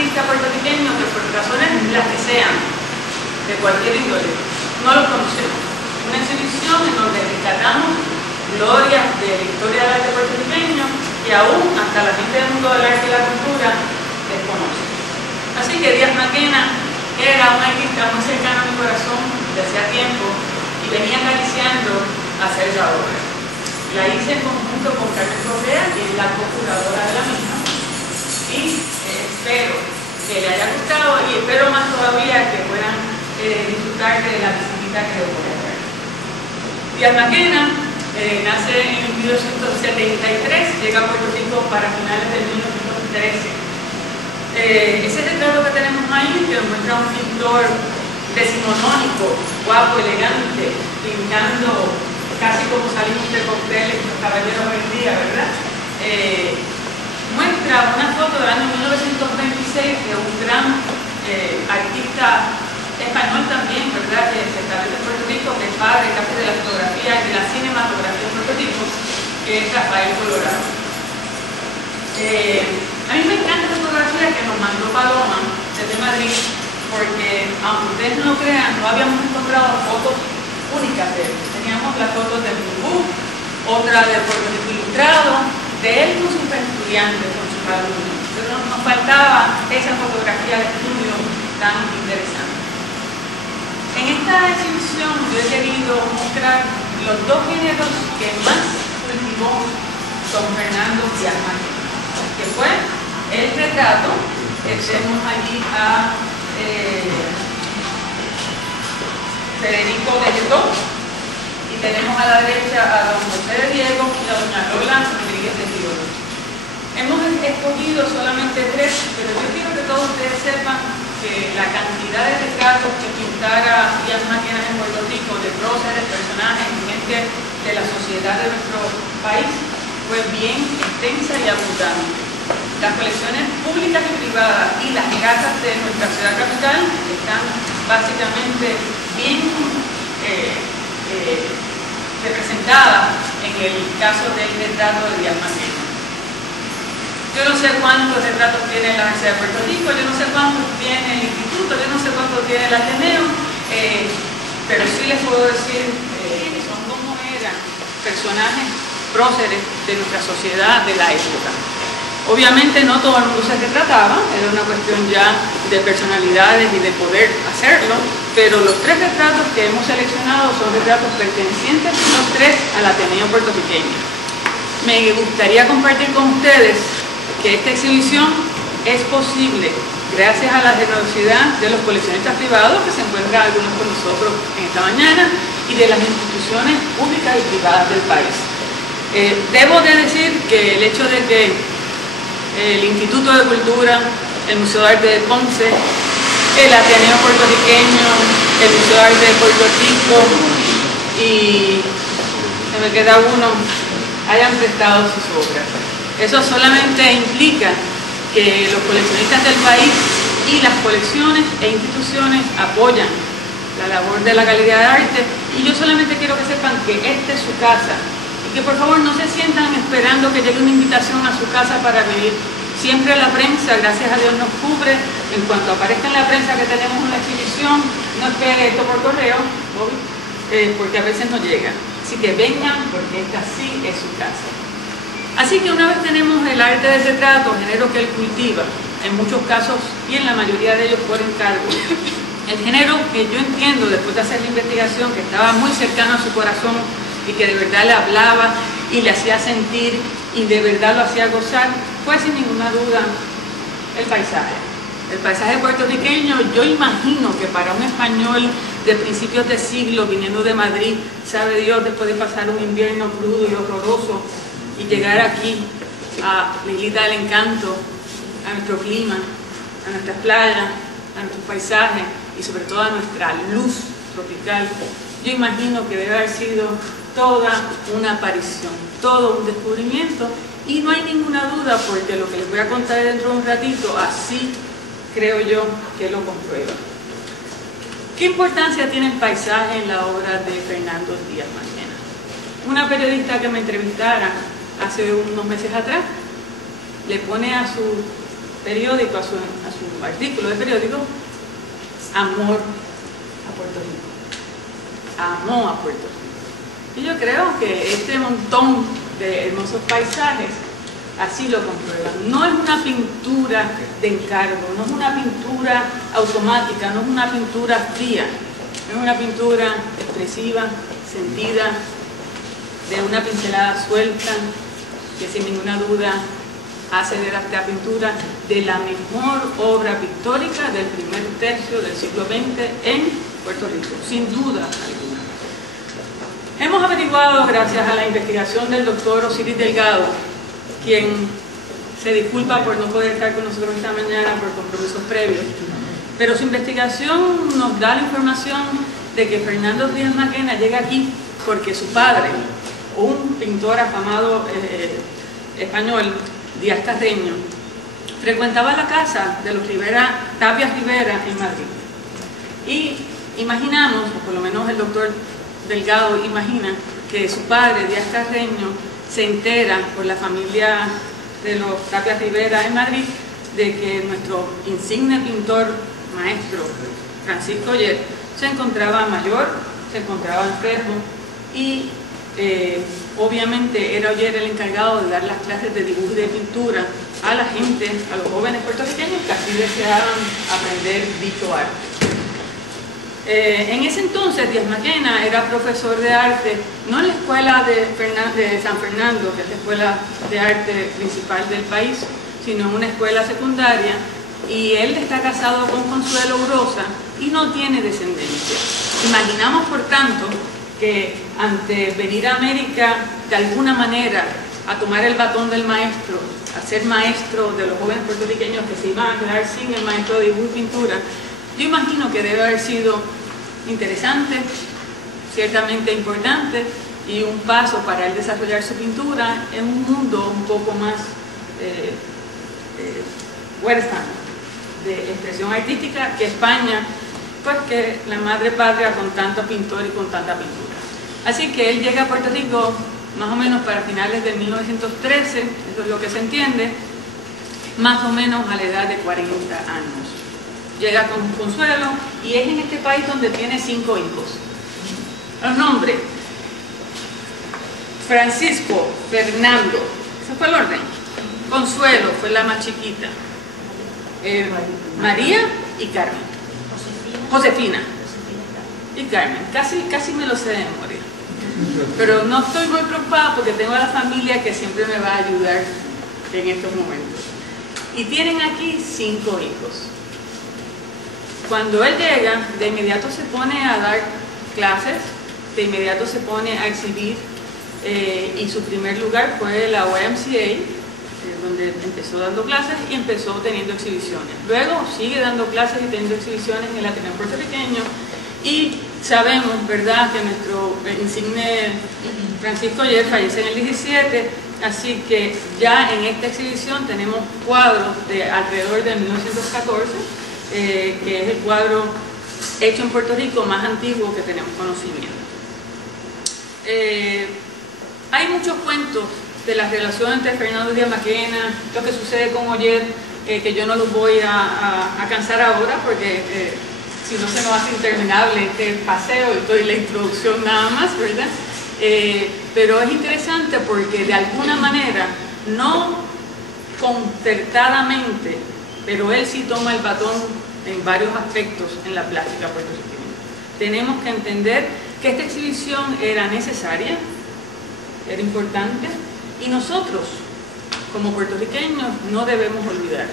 artista puertorriqueño que por razones las que sean, de cualquier índole, no los conocemos. Una exhibición en donde rescatamos glorias de la historia del arte puertorriqueño que aún hasta la gente del mundo del arte y la cultura desconoce. Así que Díaz Maquena era un artista muy cercano a mi corazón desde hacía tiempo y venía acariciando hacer esa obra. La hice en conjunto con Carmen Correa, que es la co-curadora de la misma, y espero que le haya gustado y espero más todavía que puedan disfrutar de la visita que les voy a hacer. Díaz Maquena nace en 1973, llega a Puerto Rico para finales de 1913. Ese retrato que tenemos ahí, que muestra un pintor decimonónico, guapo, elegante, pintando casi como salimos de cócteles los caballeros hoy en día, ¿verdad? Muestra una foto del año 1926 de un gran artista español también, ¿verdad? Que se establece en Puerto Rico, que es padre casi de la fotografía y de la cinematografía en Puerto Rico, que es Rafael Colorado. A mí me encanta la fotografía que nos mandó Paloma desde Madrid, porque aunque ustedes no lo crean, no habíamos encontrado fotos únicas de él. Teníamos las fotos de Bumbú, otra de Puerto Rico Ilustrado, de él con sus estudiantes, con sus alumnos. Pero nos faltaba esa fotografía de estudio tan interesante. En esta exhibición yo he querido mostrar los dos géneros que más cultivó don Fernando Díaz Maquena, que fue el retrato, que tenemos allí a Federico Legetó, y tenemos a la derecha a don José de Diego y a doña Lola Rodríguez de Tiro. Hemos escogido solamente tres, pero yo quiero que todos ustedes sepan que la cantidad de retratos que pintara Díaz Maquena en Puerto Rico, de próceres, personajes, gente de la sociedad de nuestro país, fue bien extensa y abundante. Las colecciones públicas y privadas y las casas de nuestra ciudad capital están básicamente bien representadas en el caso del retrato de Díaz Maquena. Yo no sé cuántos retratos tiene la Universidad de Puerto Rico, yo no sé cuántos tiene el Instituto, yo no sé cuántos tiene el Ateneo, pero sí les puedo decir que son como eran personajes próceres de nuestra sociedad de la época. Obviamente no todo el mundo se retrataba, era una cuestión ya de personalidades y de poder hacerlo, pero los tres retratos que hemos seleccionado son retratos pertenecientes los tres al Ateneo puertorriqueño. Me gustaría compartir con ustedes que esta exhibición es posible gracias a la generosidad de los coleccionistas privados, que se encuentran algunos con nosotros en esta mañana, y de las instituciones públicas y privadas del país. Debo de decir que el hecho de que el Instituto de Cultura, el Museo de Arte de Ponce, el Ateneo puertorriqueño, el Museo de Arte de Puerto Rico y se me queda uno, hayan prestado sus obras. Eso solamente implica que los coleccionistas del país y las colecciones e instituciones apoyan la labor de la Galería de Arte, y yo solamente quiero que sepan que esta es su casa y que por favor no se sientan esperando que llegue una invitación a su casa para venir. Siempre la prensa, gracias a Dios, nos cubre. En cuanto aparezca en la prensa que tenemos una exhibición, no espere esto por correo, porque a veces no llega. Así que vengan, porque esta sí es su casa. Así que una vez tenemos el arte del retrato, género que él cultiva, en muchos casos y en la mayoría de ellos por encargo, el género que yo entiendo después de hacer la investigación, que estaba muy cercano a su corazón y que de verdad le hablaba y le hacía sentir y de verdad lo hacía gozar, fue sin ninguna duda el paisaje. El paisaje puertorriqueño, yo imagino que para un español de principios de siglo, viniendo de Madrid, sabe Dios, después de pasar un invierno crudo y horroroso, y llegar aquí a la Islita del Encanto, a nuestro clima, a nuestras playas, a nuestros paisajes y sobre todo a nuestra luz tropical, yo imagino que debe haber sido toda una aparición, todo un descubrimiento, y no hay ninguna duda, porque lo que les voy a contar dentro de un ratito, así creo yo que lo comprueba. ¿Qué importancia tiene el paisaje en la obra de Fernando Díaz Maquena? Una periodista que me entrevistara hace unos meses atrás le pone a su periódico, a su artículo de periódico, amor a Puerto Rico. Amó a Puerto Rico. Y yo creo que este montón de hermosos paisajes así lo comprueban. No es una pintura de encargo, no es una pintura automática, no es una pintura fría, es una pintura expresiva, sentida, de una pincelada suelta, que sin ninguna duda hace de esta pintura de la mejor obra pictórica del primer tercio del siglo XX en Puerto Rico, sin duda alguna. Hemos averiguado, gracias a la investigación del doctor Osiris Delgado, quien se disculpa por no poder estar con nosotros esta mañana por compromisos previos, pero su investigación nos da la información de que Fernando Díaz Maquena llega aquí porque su padre, un pintor afamado español, Díaz Carreño, frecuentaba la casa de los Tapia Rivera en Madrid. Y imaginamos, o por lo menos el doctor Delgado imagina, que su padre, Díaz Carreño, se entera por la familia de los Tapia Rivera en Madrid de que nuestro insigne pintor maestro Francisco Oller se encontraba mayor, se encontraba enfermo y obviamente era Oller el encargado de dar las clases de dibujo y de pintura a la gente, a los jóvenes puertorriqueños que así deseaban aprender dicho arte. En ese entonces Díaz Maquena era profesor de arte, no en la escuela de San Fernando, que es la escuela de arte principal del país, sino en una escuela secundaria, y él está casado con Consuelo Urosa y no tiene descendencia. Imaginamos, por tanto, que ante venir a América de alguna manera a tomar el batón del maestro, a ser maestro de los jóvenes puertorriqueños que se iban a quedar sin el maestro de dibujo y pintura, yo imagino que debe haber sido interesante, ciertamente importante y un paso para él desarrollar su pintura en un mundo un poco más huérfano de expresión artística que España, pues que la madre patria con tanto pintor y con tanta pintura. Así que él llega a Puerto Rico más o menos para finales de 1913, eso es lo que se entiende, más o menos a la edad de 40 años. Llega con Consuelo y es en este país donde tiene 5 hijos. Los nombres: Francisco, Fernando, ese fue el orden. Consuelo fue la más chiquita. María y Carmen. Josefina y Carmen. Casi me lo sé de memoria. Pero no estoy muy preocupada porque tengo a la familia que siempre me va a ayudar en estos momentos. Y tienen aquí 5 hijos. Cuando él llega, de inmediato se pone a dar clases, de inmediato se pone a exhibir y su primer lugar fue la YMCA, donde empezó dando clases y empezó teniendo exhibiciones. Luego sigue dando clases y teniendo exhibiciones en el Ateneo Puertorriqueño y sabemos, ¿verdad?, que nuestro insigne Francisco Oller fallece en el 17, así que ya en esta exhibición tenemos cuadros de alrededor de 1914, que es el cuadro hecho en Puerto Rico más antiguo que tenemos conocimiento. Hay muchos cuentos de la relación entre Fernando Díaz Maquena, lo que sucede con Oller, que yo no los voy a cansar ahora porque si no se nos hace interminable este paseo y doy la introducción nada más, ¿verdad? Pero es interesante porque de alguna manera, no concertadamente, pero él sí toma el batón en varios aspectos en la plástica puertorriqueña. Tenemos que entender que esta exhibición era necesaria, era importante, y nosotros, como puertorriqueños, no debemos olvidar.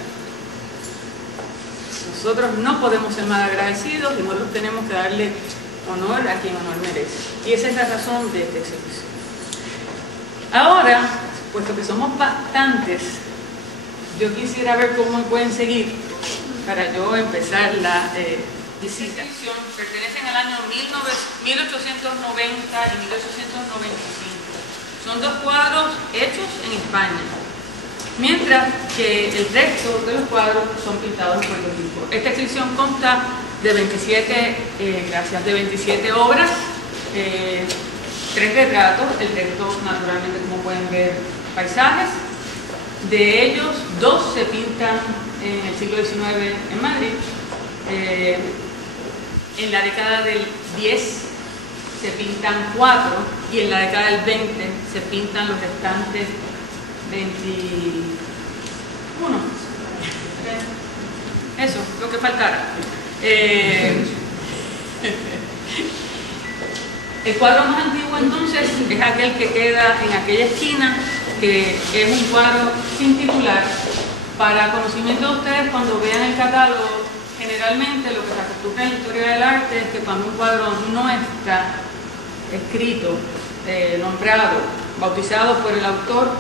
Nosotros no podemos ser mal agradecidos y nosotros tenemos que darle honor a quien honor merece. Y esa es la razón de esta exhibición. Ahora, puesto que somos bastantes, yo quisiera ver cómo pueden seguir para yo empezar la visita. Esta exhibición pertenece al año 1890 y 1895. Son 2 cuadros hechos en España, mientras que el resto de los cuadros son pintados en Puerto Rico. Esta exhibición consta de 27 obras, 3 retratos, el resto naturalmente, como pueden ver, paisajes. De ellos 2 se pintan en el siglo XIX en Madrid. En la década del 10 se pintan 4 y en la década del 20 se pintan los restantes 21. Eso, lo que faltara. El cuadro más antiguo entonces es aquel que queda en aquella esquina, que es un cuadro sin titular. Para conocimiento de ustedes, cuando vean el catálogo, generalmente lo que se acostumbra en la historia del arte es que cuando un cuadro no está escrito, nombrado, bautizado por el autor,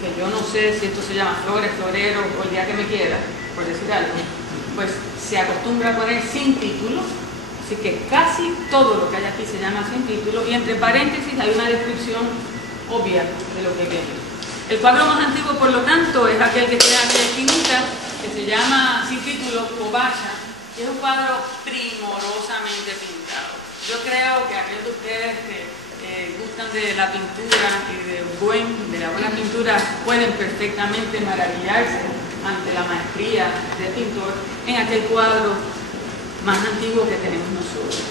que yo no sé si esto se llama Flores, Florero o el día que me quiera, por decir algo, pues se acostumbra a poner sin título. Así que casi todo lo que hay aquí se llama sin título y entre paréntesis hay una descripción obvia de lo que viene. El cuadro más antiguo, por lo tanto, es aquel que queda en la esquinita, que se llama sin título Covacha, y es un cuadro primorosamente pintado. Yo creo que aquellos de ustedes que gustan de la pintura y de la buena pintura pueden perfectamente maravillarse ante la maestría del pintor en aquel cuadro más antiguo que tenemos nosotros.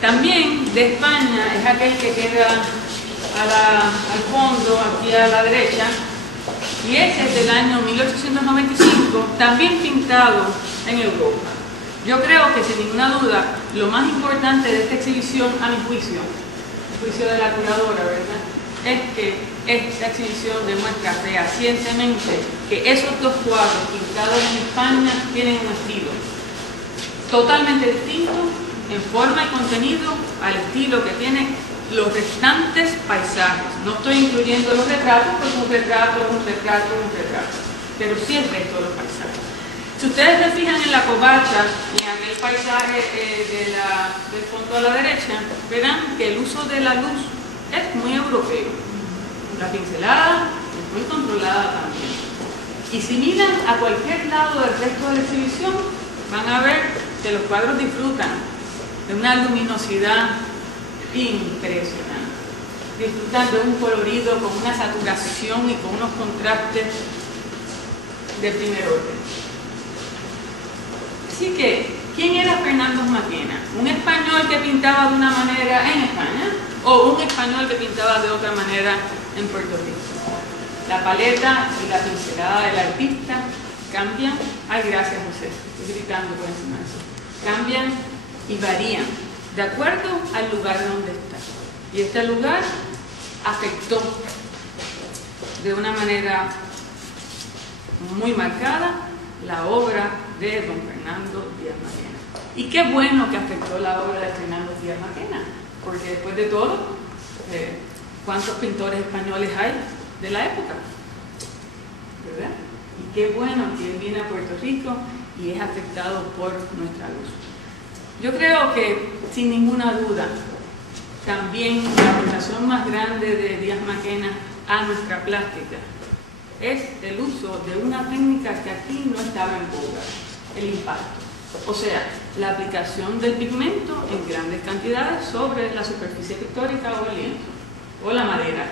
También de España es aquel que queda al fondo, aquí a la derecha, y ese es del año 1895, también pintado en Europa. Yo creo que sin ninguna duda lo más importante de esta exhibición, a mi juicio, el juicio de la curadora, ¿verdad?, es que esta exhibición demuestra fehacientemente que esos dos cuadros pintados en España tienen un estilo totalmente distinto en forma y contenido al estilo que tienen los restantes paisajes. No estoy incluyendo los retratos, porque un retrato, pero sí el resto de los paisajes. Si ustedes se fijan en la Covacha y en aquel paisaje del fondo a la derecha, verán que el uso de la luz es muy europeo. La pincelada es muy controlada también. Y si miran a cualquier lado del resto de la exhibición, van a ver que los cuadros disfrutan de una luminosidad impresionante. Disfrutan de un colorido con una saturación y con unos contrastes de primer orden. Así que, ¿quién era Fernando Maquena? ¿Un español que pintaba de una manera en España o un español que pintaba de otra manera en Puerto Rico? La paleta y la pincelada del artista cambian. Ay, gracias, José, estoy gritando por encima de eso. Cambian y varían de acuerdo al lugar donde está. Y este lugar afectó de una manera muy marcada la obra de don Fernando Díaz Maquena. Y qué bueno que afectó la obra de Fernando Díaz Maquena, porque después de todo, ¿cuántos pintores españoles hay de la época? ¿Verdad? Y qué bueno que él viene a Puerto Rico y es afectado por nuestra luz. Yo creo que, sin ninguna duda, también la aportación más grande de Díaz Maquena a nuestra plástica es el uso de una técnica que aquí no estaba en boga, el impacto. O sea, la aplicación del pigmento en grandes cantidades sobre la superficie pictórica o el lienzo, o la madera,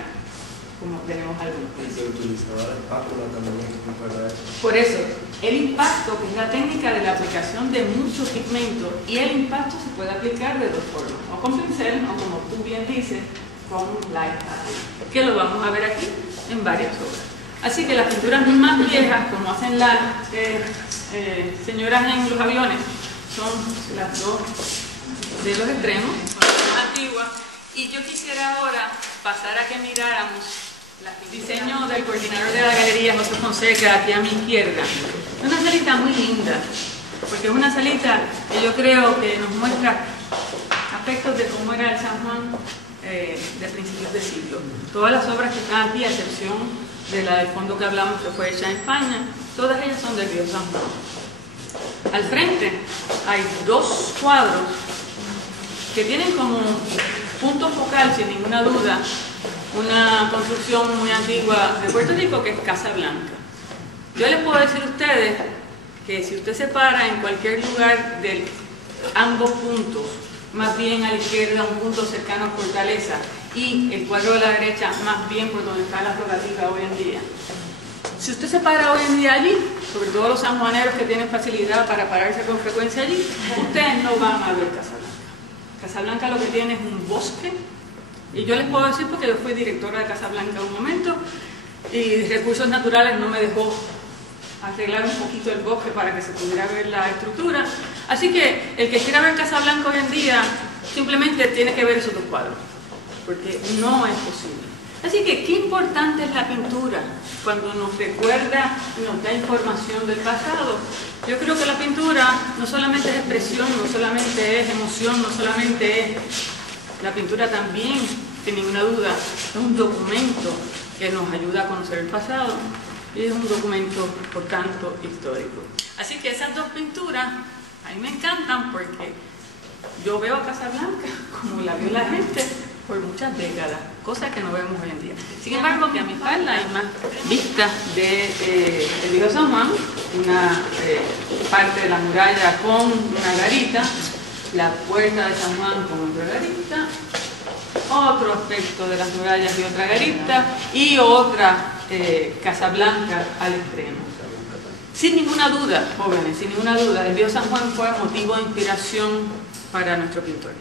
como tenemos algunos. Se utilizaba la espátula también, ¿verdad? Por eso, el impacto, que es la técnica de la aplicación de muchos pigmentos, y el impacto se puede aplicar de dos formas, o con pincel, o como tú bien dices, con la espátula, que lo vamos a ver aquí en varias obras. Así que las pinturas más viejas, como hacen las señoras en los aviones, son las dos de los extremos, son las más antiguas, y yo quisiera ahora pasar a que miráramos el diseño del coordinador de la galería, José Fonseca, aquí a mi izquierda. Es una salita muy linda, porque es una salita que yo creo que nos muestra aspectos de cómo era el San Juan de principios de siglo. Todas las obras que están aquí, a excepción de la del fondo que hablamos que fue hecha en España, todas ellas son del río San Juan. Al frente hay dos cuadros que tienen como punto focal, sin ninguna duda, una construcción muy antigua de Puerto Rico, que es Casa Blanca. Yo les puedo decir a ustedes que si usted se para en cualquier lugar de ambos puntos, más bien a la izquierda un punto cercano a Fortaleza y el cuadro de la derecha más bien por donde está la rogativa hoy en día, si usted se para hoy en día allí, sobre todo los sanjuaneros que tienen facilidad para pararse con frecuencia allí, ustedes no van a ver Casablanca. Casablanca lo que tiene es un bosque, y yo les puedo decir porque yo fui directora de Casablanca un momento, y Recursos Naturales no me dejó arreglar un poquito el bosque para que se pudiera ver la estructura. Así que el que quiera ver Casablanca hoy en día simplemente tiene que ver esos dos cuadros, porque no es posible. Así que qué importante es la pintura cuando nos recuerda y nos da información del pasado. Yo creo que la pintura no solamente es expresión, no solamente es emoción, no solamente es... La pintura también, sin ninguna duda, es un documento que nos ayuda a conocer el pasado y es un documento, por tanto, histórico. Así que esas dos pinturas a mí me encantan porque yo veo a Casablanca como la vio la gente por muchas décadas, cosa que no vemos hoy en día. Sin embargo, que a mi espalda hay más vistas de el Viejo San Juan, una parte de la muralla con una garita, la puerta de San Juan con otra garita, otro aspecto de las murallas y otra garita, y otra Casablanca al extremo. Sin ninguna duda, jóvenes, sin ninguna duda, el Viejo San Juan fue motivo de inspiración para nuestro pintor.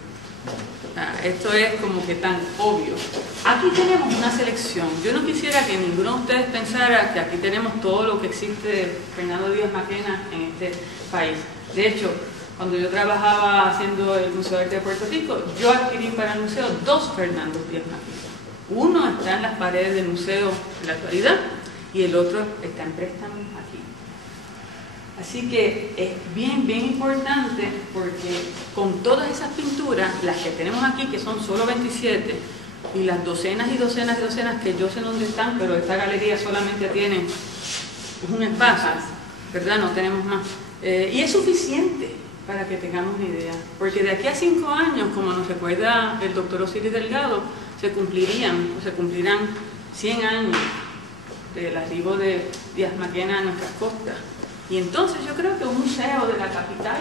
Esto es como que tan obvio. Aquí tenemos una selección. Yo no quisiera que ninguno de ustedes pensara que aquí tenemos todo lo que existe de Fernando Díaz Maquena en este país. De hecho, cuando yo trabajaba haciendo el Museo de Arte de Puerto Rico, yo adquirí para el museo 2 Fernando Díaz Maquena. Uno está en las paredes del museo en la actualidad y el otro está en préstamo aquí. Así que es bien importante porque con todas esas pinturas, las que tenemos aquí, que son solo 27, y las docenas y docenas y docenas que yo sé dónde están, pero esta galería solamente tiene un espacio, ¿verdad? No tenemos más. Y es suficiente para que tengamos una idea, porque de aquí a 5 años, como nos recuerda el doctor Osiris Delgado, se cumplirán 100 años del arribo de Díaz Maquena a nuestras costas. Y entonces yo creo que un museo de la capital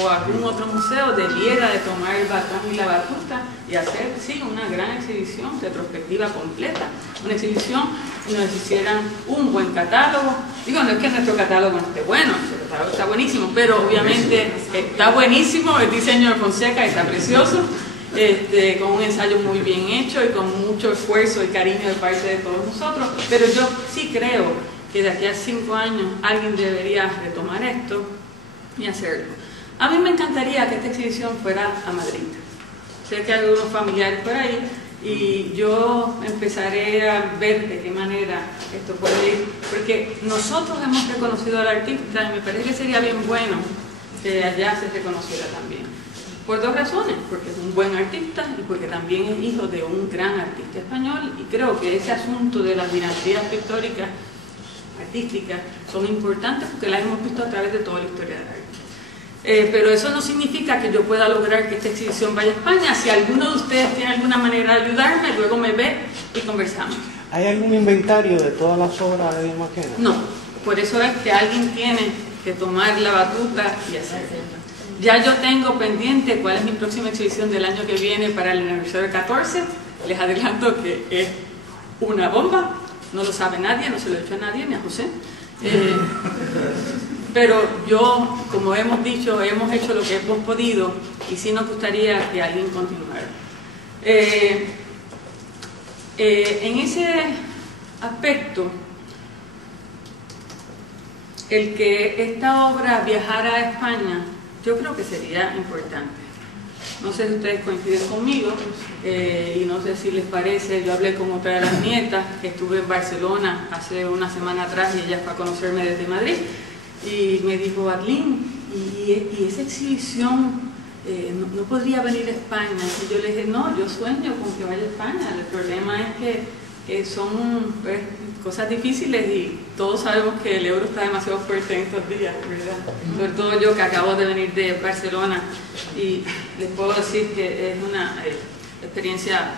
o algún otro museo debiera de tomar el batón y la batuta y hacer, sí, una gran exhibición retrospectiva completa, una exhibición donde se hicieran un buen catálogo. Digo, no es que nuestro catálogo no esté bueno, nuestro catálogo está buenísimo, pero obviamente está buenísimo, el diseño de Fonseca está precioso, con un ensayo muy bien hecho y con mucho esfuerzo y cariño de parte de todos nosotros, pero yo sí creo que de aquí a 5 años alguien debería retomar esto y hacerlo. A mí me encantaría que esta exhibición fuera a Madrid. Sé que hay algunos familiares por ahí y yo empezaré a ver de qué manera esto puede ir, porque nosotros hemos reconocido al artista y me parece que sería bien bueno que allá se reconociera también. Por 2 razones, porque es un buen artista y porque también es hijo de un gran artista español, y creo que ese asunto de las dinastías pictóricas artísticas son importantes porque las hemos visto a través de toda la historia del arte. Pero eso no significa que yo pueda lograr que esta exhibición vaya a España. Si alguno de ustedes tiene alguna manera de ayudarme, luego me ve y conversamos. ¿Hay algún inventario de todas las obras de Díaz Maquena? No, por eso es que alguien tiene que tomar la batuta y hacerlo. Ya yo tengo pendiente cuál es mi próxima exhibición del año que viene para el aniversario 14. Les adelanto que es una bomba. No lo sabe nadie, no se lo he dicho a nadie, ni a José. Pero yo, como hemos dicho, hemos hecho lo que hemos podido y sí nos gustaría que alguien continuara. En ese aspecto, el que esta obra viajara a España, yo creo que sería importante. No sé si ustedes coinciden conmigo y no sé si les parece, yo hablé con otra de las nietas que estuve en Barcelona hace una semana atrás y ella fue a conocerme desde Madrid y me dijo, Arlene, y esa exhibición no podría venir a España. Y yo le dije, no, yo sueño con que vaya a España, el problema es que son cosas difíciles y todos sabemos que el euro está demasiado fuerte en estos días, ¿verdad? Sobre todo yo que acabo de venir de Barcelona y les puedo decir que es una experiencia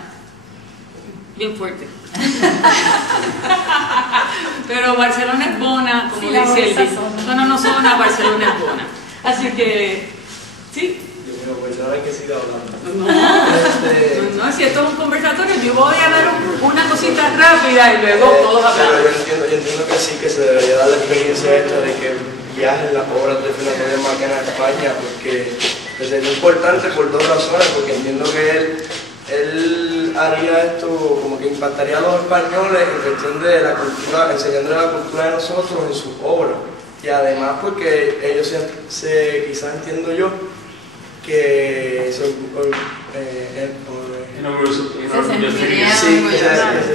bien fuerte. Pero Barcelona es bona, como dice el disco. No, Barcelona es bona. Así que, sí. Perdona que siga hablando. No, si esto es un conversatorio, yo voy a dar una cosita rápida y luego todos hablamos. Pero yo entiendo que sí, que se debería dar la experiencia esta de que viajen las obras de Fernando Díaz Maquena a España, porque sería importante por dos razones, porque entiendo que él haría esto, como que impactaría a los españoles en cuestión de la cultura, enseñándole la cultura de nosotros en sus obras. Y además porque ellos quizás entiendo yo, que se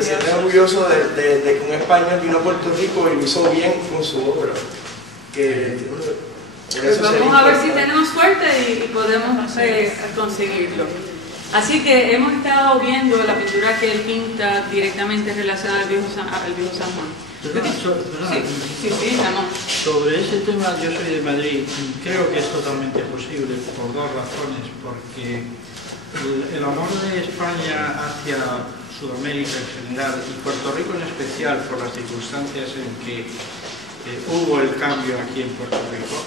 sienten orgullosos de que un español vino a Puerto Rico y lo hizo bien con su obra. Pues vamos a ver si tenemos suerte y podemos conseguirlo. Así que hemos estado viendo la pintura que él pinta directamente relacionada al viejo San Juan. Sí, sobre ese tema, yo soy de Madrid, creo que es totalmente posible por dos razones, porque el amor de España hacia Sudamérica en general y Puerto Rico en especial, por las circunstancias en que hubo el cambio aquí en Puerto Rico,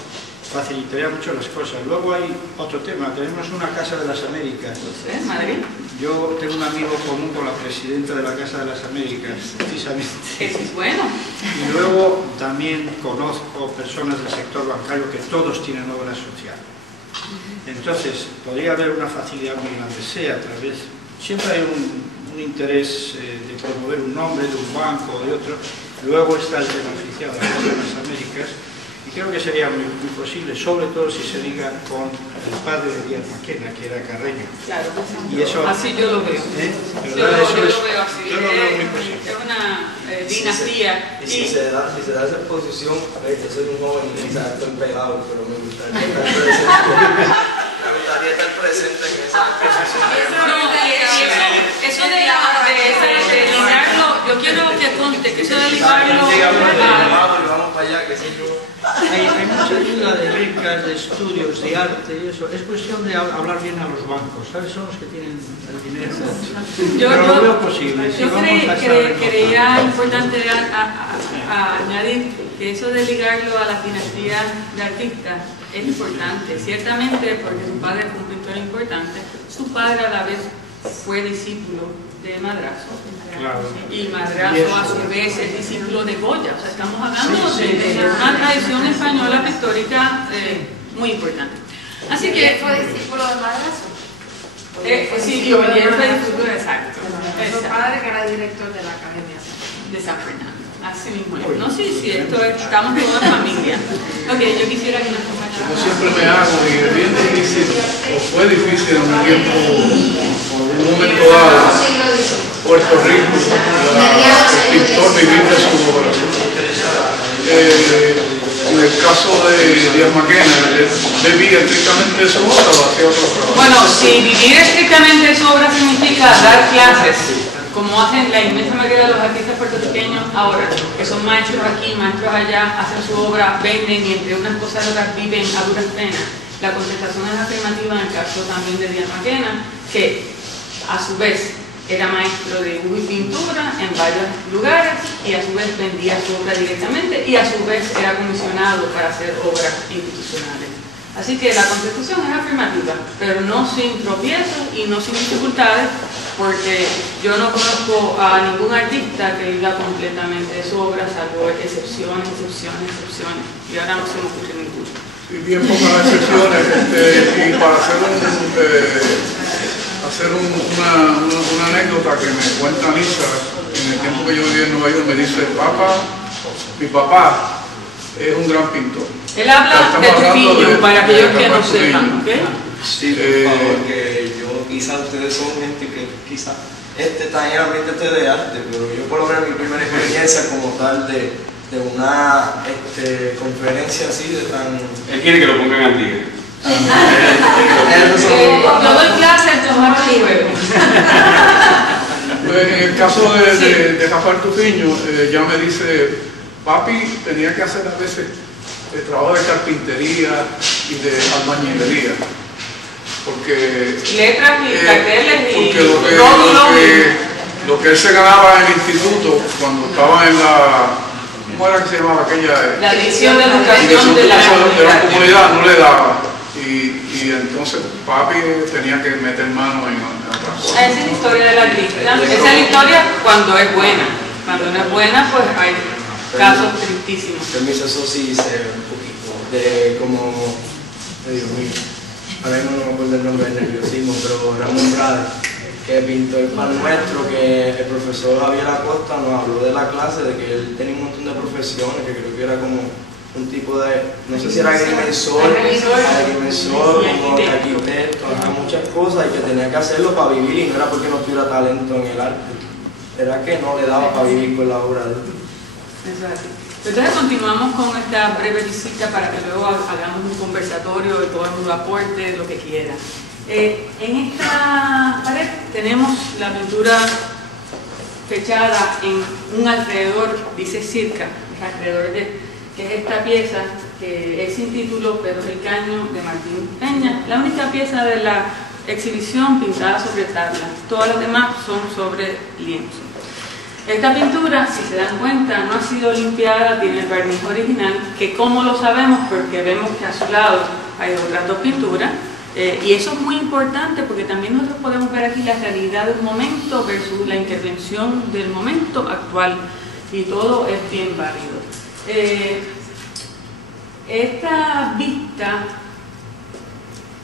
facilitaría mucho las cosas. Luego hay otro tema, tenemos una Casa de las Américas. ¿En Madrid? Yo tengo un amigo común con la presidenta de la Casa de las Américas, precisamente. Eso es bueno. Y luego también conozco personas del sector bancario que todos tienen obra social. Entonces, podría haber una facilidad muy grande, sea a través... Siempre hay un interés de promover un nombre de un banco o de otro. Luego está el tema oficial de la Casa de las Américas. Y creo que sería muy posible, sobre todo si se liga con el padre de Díaz Maquena, que era carreño. Claro, y eso, así yo lo veo. Yo lo veo así. Yo lo veo muy posible. Es una dinastía. Si se da esa exposición, yo soy un joven y estoy pegado, pero me gustaría estar presente en esa exposición. Eso de ligarlo, yo quiero que conste que eso de ligarlo vamos para allá, qué sé yo. Hay mucha ayuda de becas, de estudios, de arte y eso. Es cuestión de hablar bien a los bancos, ¿sabes? Son los que tienen el dinero. Pero lo veo posible. Yo creía importante añadir que eso de ligarlo a las dinastías de artistas es importante, ciertamente porque su padre fue un pintor importante, su padre a la vez fue discípulo de Madrazo. Claro. Y Madrazo a su vez es discípulo de Goya. O sea, estamos hablando de una tradición española pictórica muy importante. Así que fue discípulo de Madrazo. Sí, y Oyer fue discípulo, exacto. Su padre que era director de la Academia de San Fernando. Así mismo. No sé si esto estamos toda familia. Ok, yo quisiera que nos acompañara. Yo siempre me hago y es bien difícil, o fue difícil en un tiempo, en un momento dado, Puerto Rico, el pintor vivir de su obra. En el caso de Díaz Maquena, ¿él vivía estrictamente de su obra o hacía otro trabajo? Bueno, si vivir estrictamente de su obra significa dar clases, como hacen la inmensa mayoría de los artistas puertorriqueños ahora, que son maestros aquí, maestros allá, hacen su obra, venden y entre unas cosas y otras viven a duras penas. La contestación es afirmativa en el caso también de Díaz Maquena, que a su vez era maestro de dibujo y pintura en varios lugares y a su vez vendía su obra directamente y a su vez era comisionado para hacer obras institucionales. Así que la contestación es afirmativa, pero no sin tropiezos y no sin dificultades, porque yo no conozco a ningún artista que viva completamente de su obra, salvo excepciones. Y ahora no se me ocurre ninguno. Y bien pocas excepciones, y para hacer una anécdota que me cuenta Lisa, en el tiempo que yo vivía en Nueva York, me dice, mi papá es un gran pintor. Él habla de Trujillo, para aquellos que no sepan, ¿ok? Sí, por favor, que quizás ustedes son gente que quizás está en el ambiente de arte, pero yo por lo menos mi primera experiencia como tal de una conferencia así de tan... Él quiere que lo pongan al día. Yo doy clases los martes y jueves. Pues en el caso de Rafael Tufiño, ya me dice, papi tenía que hacer a veces el trabajo de carpintería y de albañilería. Porque letras y carteles y lo que él se ganaba en el instituto cuando estaba en la, ¿cómo era que se llamaba aquella? La dirección de educación de la comunidad no le daba, y y entonces papi tenía que meter mano en otras cosas. Esa es la historia de la artista. Esa es la historia cuando es buena. Cuando no es buena, pues hay casos tristísimos. Permiso, eso sí sé un poquito de como, Dios mío, ahora mismo no me acuerdo el nombre del nerviosismo, pero Ramón Prade, que pintó el pan nuestro, que el profesor Javier Acosta nos habló de la clase, de que él tenía un montón de profesiones, que creo que era como un tipo de, no sé si era agrimensor, como arquitecto, muchas cosas, y que tenía que hacerlo para vivir, y no era porque no tuviera talento en el arte, era que no le daba para vivir con la obra de él. Exacto. Entonces continuamos con esta breve visita para que luego hagamos un conversatorio y todo el mundo aporte lo que quiera. En esta pared tenemos la pintura fechada en un alrededor, dice circa, alrededor de, que es esta pieza que es sin título, pero es el caño de Martín Peña, la única pieza de la exhibición pintada sobre tabla, todas las demás son sobre lienzo. Esta pintura, si se dan cuenta, no ha sido limpiada, tiene el barniz original, que como lo sabemos porque vemos que a su lado hay otras dos pinturas, y eso es muy importante porque también nosotros podemos ver aquí la realidad del momento versus la intervención del momento actual, y todo es bien válido. Esta vista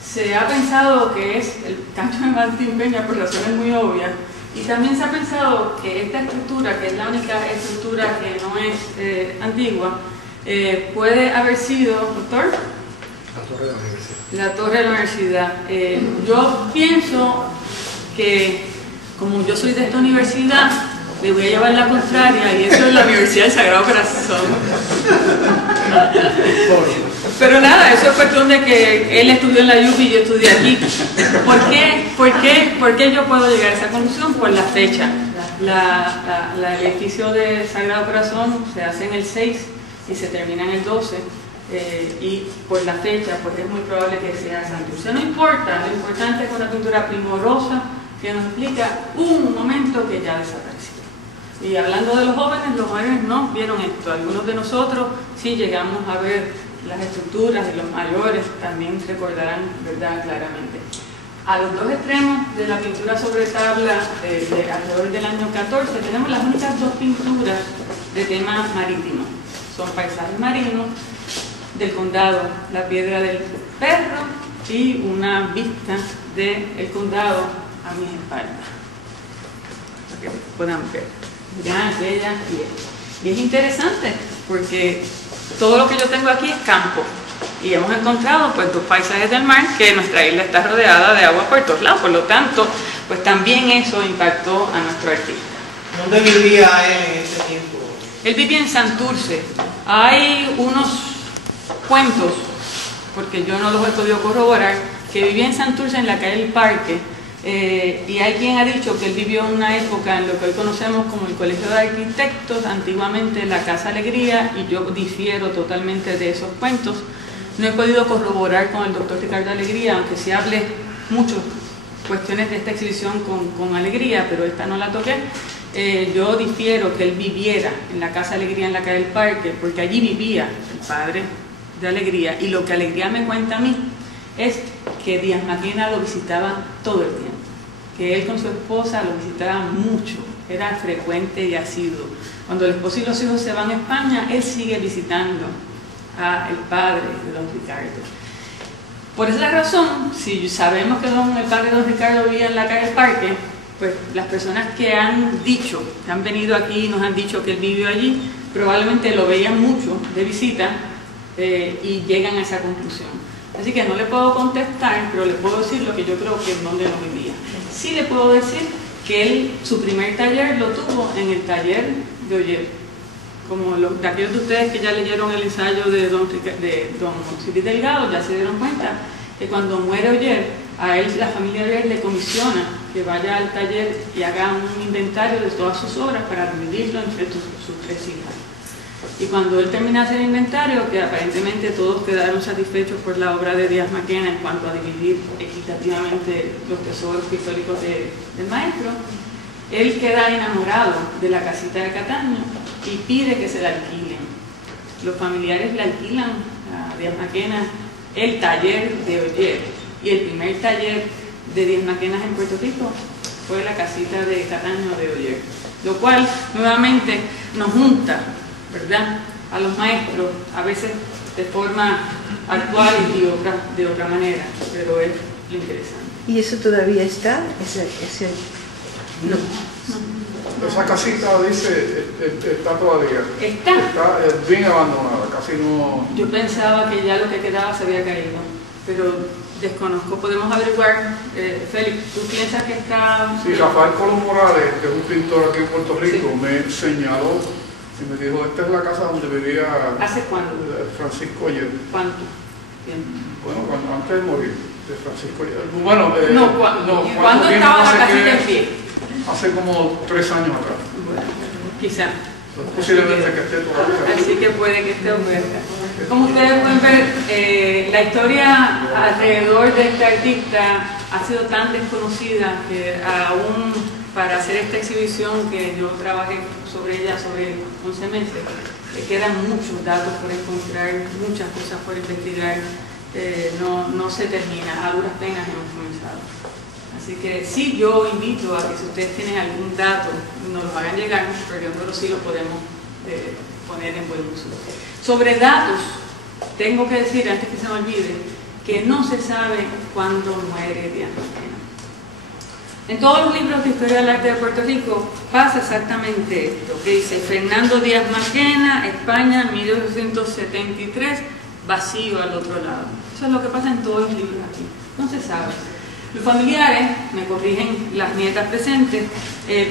se ha pensado que es el caño de Martín Peña por razones muy obvias, y también se ha pensado que esta estructura, que es la única estructura que no es antigua, puede haber sido, doctor, la torre de la universidad. Yo pienso que, como yo soy de esta universidad, le voy a llevar la contraria, y eso es la Universidad del Sagrado Corazón. Pero nada, eso es cuestión de que él estudió en la UPI y yo estudié aquí. ¿Por qué yo puedo llegar a esa conclusión? Por la fecha. El edificio de Sagrado Corazón se hace en el 6 y se termina en el 12. Y por la fecha, pues es muy probable que sea Santurce. No importa, lo importante es una pintura primorosa que nos explica un momento que ya desapareció. Y hablando de los jóvenes no vieron esto. Algunos de nosotros sí llegamos a ver las estructuras, y los mayores también recordarán, ¿verdad?, claramente. A los dos extremos de la pintura sobre tabla de alrededor del año 14 tenemos las únicas dos pinturas de tema marítimo. Son paisajes marinos del condado, la piedra del perro y una vista del condado a mis espaldas, para que puedan ver. Miren aquella y es interesante porque todo lo que yo tengo aquí es campo, y hemos encontrado pues dos paisajes del mar, que nuestra isla está rodeada de agua por todos lados, por lo tanto pues también eso impactó a nuestro artista. ¿Dónde vivía él en ese tiempo? Él vivía en Santurce. Hay unos cuentos, porque yo no los he podido corroborar, que vivía en Santurce en la calle del Parque, y hay quien ha dicho que él vivió en una época en lo que hoy conocemos como el Colegio de Arquitectos, antiguamente la Casa Alegría, y yo difiero totalmente de esos cuentos. No he podido corroborar con el doctor Ricardo Alegría, aunque sí hable muchas cuestiones de esta exhibición con Alegría, pero esta no la toqué. Yo difiero que él viviera en la Casa Alegría en la calle del Parque, porque allí vivía el padre de Alegría, y lo que Alegría me cuenta a mí es que Díaz Maquena lo visitaba todo el tiempo, que él con su esposa lo visitaba mucho, era frecuente y asiduo. Cuando el esposo y los hijos se van a España, él sigue visitando al padre de don Ricardo. Por esa razón, si sabemos que el padre de don Ricardo vivía en la calle del Parque, pues las personas que han dicho, que han venido aquí y nos han dicho que él vivió allí, probablemente lo veían mucho de visita y llegan a esa conclusión. Así que no le puedo contestar, pero le puedo decir lo que yo creo que es donde no vivía. Sí le puedo decir que él, su primer taller lo tuvo en el taller de Oller. Como de aquellos de ustedes que ya leyeron el ensayo de don Cid Delgado, ya se dieron cuenta que cuando muere Oller, a él la familia Oller le comisiona que vaya al taller y haga un inventario de todas sus obras para dividirlo entre sus tres hijas. Y cuando él termina de hacer el inventario, que aparentemente todos quedaron satisfechos por la obra de Díaz Maquena en cuanto a dividir equitativamente los tesoros pictóricos del maestro, él queda enamorado de la casita de Cataño y pide que se la alquilen. Los familiares le alquilan a Díaz Maquena el taller de Oyer. Y el primer taller de 10 maquenas en Puerto Rico fue la casita de Cataño de Oyer, lo cual nuevamente nos junta, ¿verdad?, a los maestros, a veces de forma actual y de otra manera, pero es lo interesante. ¿Y eso todavía está? No. Esa casita, dice, está todavía. ¿Está? Está bien abandonada, casi no... Yo pensaba que ya lo que quedaba se había caído, pero desconozco. Podemos averiguar. Félix, ¿tú piensas que está...? Sí, Rafael Colón Morales, que es un pintor aquí en Puerto Rico, sí, me señaló y me dijo, esta es la casa donde vivía... ¿Hace cuándo? Francisco Oyer. ¿Cuánto tiempo? Bueno, antes de morir, de Francisco Oyer. Bueno, ¿cuándo estaba la casita en pie? Hace como 3 años atrás. Bueno, quizá. Posiblemente que esté todavía. Así que puede que esté oferta. Como ustedes pueden ver, la historia alrededor de este artista ha sido tan desconocida que aún para hacer esta exhibición que yo trabajé sobre ella sobre 11 meses, quedan muchos datos por encontrar, muchas cosas por investigar, no se termina, a duras penas hemos comenzado. Así que sí, yo invito a que si ustedes tienen algún dato, nos lo hagan llegar, pero nosotros sí lo podemos poner en buen uso. Sobre datos, tengo que decir, antes que se me olvide, que no se sabe cuándo muere Díaz Maquena. En todos los libros de historia del arte de Puerto Rico pasa exactamente esto, que dice Fernando Díaz Maquena, España, 1873, vacío al otro lado. Eso es lo que pasa en todos los libros aquí, no se sabe. Los familiares, me corrigen las nietas presentes,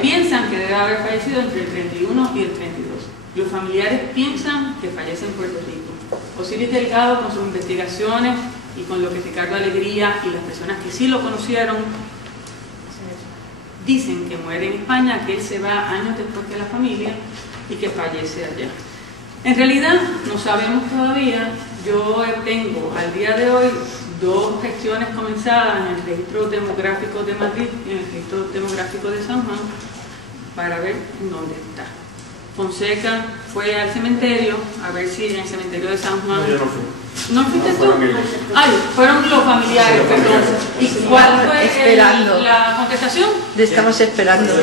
piensan que debe haber fallecido entre el 31 y el 32. Los familiares piensan que fallece en Puerto Rico. Osiris Delgado, con sus investigaciones y con lo que Ricardo Alegría y las personas que sí lo conocieron, dicen que muere en España, que él se va años después que la familia y que fallece allá. En realidad, no sabemos todavía. Yo tengo al día de hoy 2 gestiones comenzadas en el registro demográfico de Madrid y en el registro demográfico de San Juan para ver dónde está. Fonseca fue al cementerio a ver si en el cementerio de San Juan... No, yo no fui. ¿No fuiste tú? Ay, fueron los familiares, perdón. ¿Y cuál fue la contestación? Estamos esperando. Lo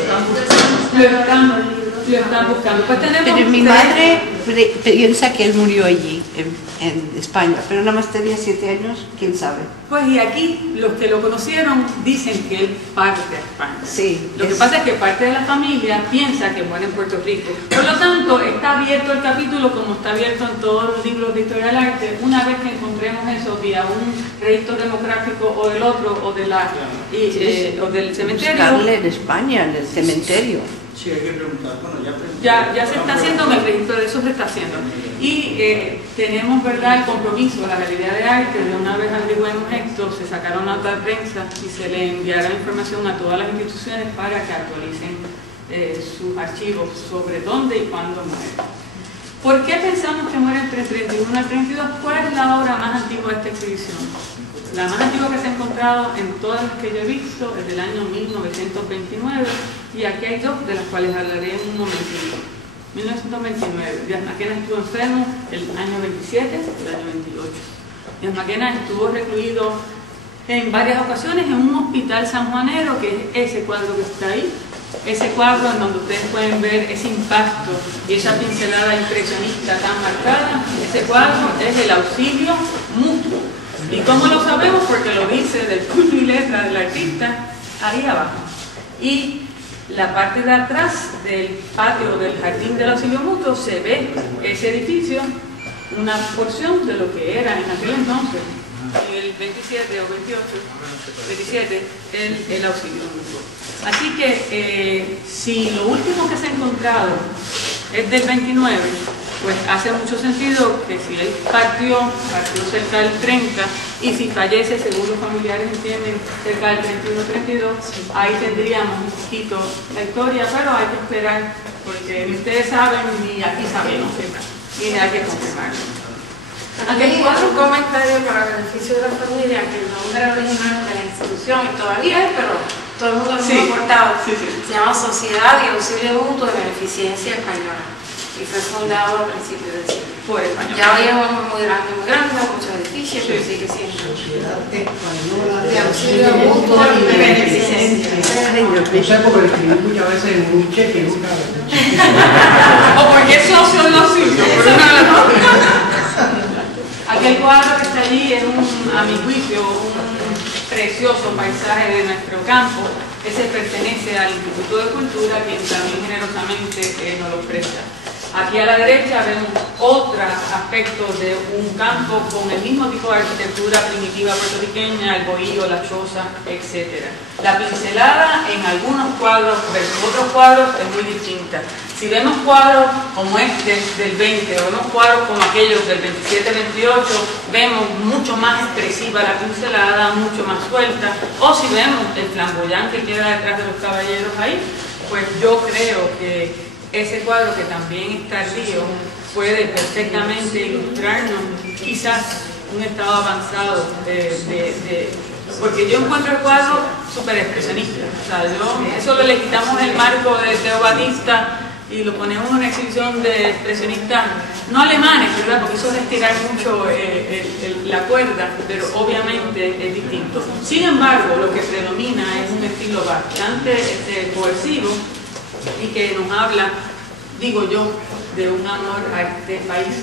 están buscando. Pues tenemos Pero mi madre piensa que él murió allí, en España, pero nada más tenía 7 años, quién sabe. Pues y aquí los que lo conocieron dicen que él parte a España. Sí. Lo que pasa es que parte de la familia piensa que muere en Puerto Rico. Por lo tanto, está abierto el capítulo, como está abierto en todos los libros de historia del arte. Una vez que encontremos eso vía un registro demográfico o del otro, o, o del cementerio. Buscarle en España, en el cementerio. Sí, hay que preguntar. Bueno, ya se está haciendo, en el registro de eso se está haciendo. Y tenemos, ¿verdad?, el compromiso, la Galería de Arte, de una vez averiguemos esto, se sacaron nota de prensa y se le enviará información a todas las instituciones para que actualicen sus archivos sobre dónde y cuándo muere. ¿Por qué pensamos que muere entre el 31 al 32? ¿Cuál es la obra más antigua de esta exhibición? La más antigua que se ha encontrado en todas las que yo he visto es del año 1929 y aquí hay 2 de las cuales hablaré en un momentito. 1929, Díaz Maquena estuvo enfermo el año 27 y el año 28. Díaz Maquena estuvo recluido en varias ocasiones en un hospital sanjuanero, que es ese cuadro que está ahí. Ese cuadro en donde ustedes pueden ver ese impacto y esa pincelada impresionista tan marcada, ese cuadro es el Auxilio Mutuo. ¿Y cómo lo sabemos? Porque lo dice del puño y letra del artista ahí abajo. Y la parte de atrás del patio del jardín del Auxilio Mutuo se ve ese edificio, una porción de lo que era en aquel entonces, en el 27 o 28, 27, el Auxilio Mutuo. Así que si lo último que se ha encontrado es del 29, pues hace mucho sentido que si él partió cerca del 30 y si fallece, según los familiares entienden, cerca del 31-32, ahí tendríamos un poquito la historia, pero hay que esperar porque ni ustedes saben ni aquí sabemos y hay que confirmarlo. Aquí otro comentario para beneficio de la familia, que el nombre original de la institución, y todavía es, pero todo el mundo lo ha aportado, se llama Sociedad de Auxilio Mutuo de Beneficencia Española. y fue fundado a principios del siglo. Por español. Ya hoy es muy grande, muchos edificios, pero sigue siendo. Sociedad Española De auxilio mutuo y de beneficencia. No sé, porque lo escribí muchas veces en un cheque y nunca. O porque es socio de los suyos, por una de las dos. Aquel cuadro que está allí es a mi juicio, un precioso paisaje de nuestro campo. Ese pertenece al Instituto de Cultura, quien también generosamente nos lo presta. Aquí a la derecha vemos otros aspectos de un campo con el mismo tipo de arquitectura primitiva puertorriqueña, el bohío, la choza, etc. La pincelada en algunos cuadros versus otros cuadros es muy distinta. Si vemos cuadros como este del 20 o vemos cuadros como aquellos del 27-28, vemos mucho más expresiva la pincelada, mucho más suelta. O si vemos el flamboyán que queda detrás de los caballeros ahí, pues yo creo que ese cuadro, que también es tardío, puede perfectamente ilustrarnos quizás un estado avanzado porque yo encuentro el cuadro súper expresionista. O sea, eso le quitamos el marco de Theo Batista y lo ponemos en una exhibición de expresionistas no alemanes, ¿verdad? Porque eso es estirar mucho la cuerda, pero obviamente es distinto. Sin embargo, lo que predomina es un estilo bastante cohesivo y que nos habla, digo yo, de un amor a este país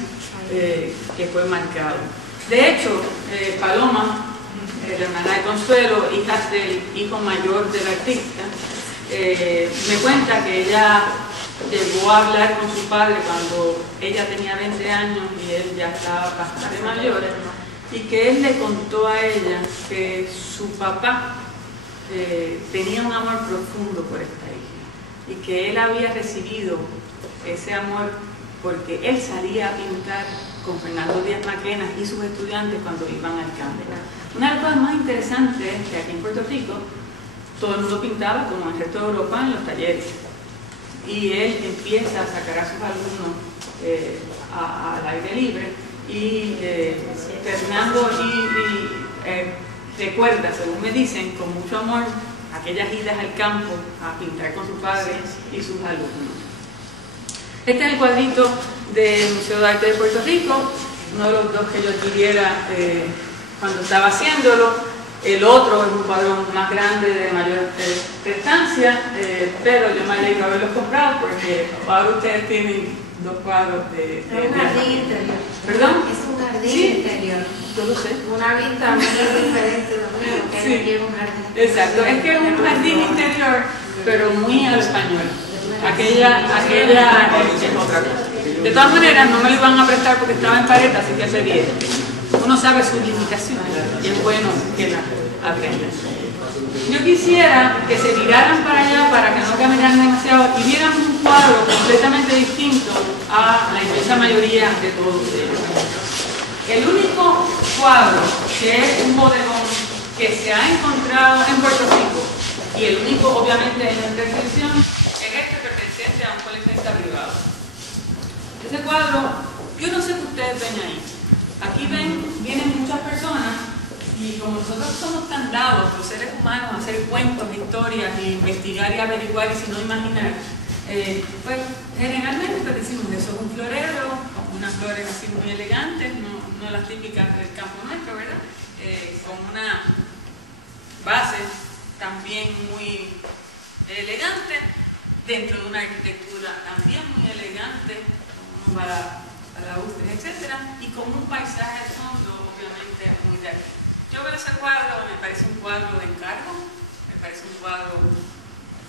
que fue marcado. De hecho, Paloma, la hermana de Consuelo, hija del hijo mayor del artista, me cuenta que ella llegó a hablar con su padre cuando ella tenía 20 años y él ya estaba bastante mayor, y que él le contó a ella que su papá tenía un amor profundo por esta hija y que él había recibido ese amor porque él salía a pintar con Fernando Díaz Maquena y sus estudiantes cuando iban al campo. Una de las cosas más interesantes es que aquí en Puerto Rico todo el mundo pintaba como en el resto de Europa en los talleres, y él empieza a sacar a sus alumnos al aire libre y Fernando recuerda, según me dicen, con mucho amor aquellas idas al campo a pintar con su padre y sus alumnos. Este es el cuadrito del Museo de Arte de Puerto Rico, uno de los dos que yo adquiriera cuando estaba haciéndolo. El otro es un cuadro más grande, de mayor prestancia, pero yo me alegro haberlos comprado porque ahora ustedes tienen dos cuadros de Es un jardín interior. ¿Perdón? Es un jardín Sí. interior. Yo lo sé. Una vista muy diferente de lo que Sí. lleva un jardín. Exacto, es que es un jardín interior, pero muy al español. Aquella es otra cosa. De todas maneras, no me lo iban a prestar porque estaba en pared, así que hace bien. Uno sabe sus limitaciones y es bueno que las aprendan. Yo quisiera que se tiraran para allá para que no caminaran demasiado y vieran un cuadro completamente distinto a la inmensa mayoría de todos ellos. El único cuadro que es un bodegón que se ha encontrado en Puerto Rico, y el único obviamente en nuestra exhibición, es este perteneciente a un coleccionista privado. Ese cuadro, yo no sé qué ustedes ven ahí. Aquí vienen muchas personas y como nosotros somos tan dados, los seres humanos, a hacer cuentos, historias, y investigar y averiguar y si no imaginar, pues generalmente pues decimos que eso es un florero, con unas flores así muy elegantes, no las típicas del campo nuestro, ¿verdad? Con una base también muy elegante, dentro de una arquitectura también muy elegante, como balaustres, etc., y con un paisaje al fondo, obviamente, muy de aquí. Yo veo ese cuadro, me parece un cuadro de encargo, me parece un cuadro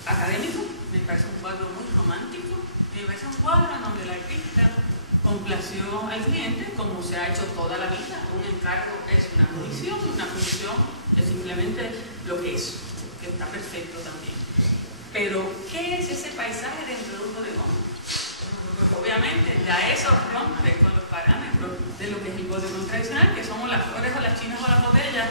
académico, me parece un cuadro muy romántico, me parece un cuadro en donde el artista complació al cliente como se ha hecho toda la vida. Un encargo es una función es simplemente lo que es, que está perfecto también. Pero, ¿qué es ese paisaje dentro de un bodegón? Pues obviamente ya eso rompe con los parámetros de lo que es el bodegón tradicional, que somos las flores o las chinas o las botellas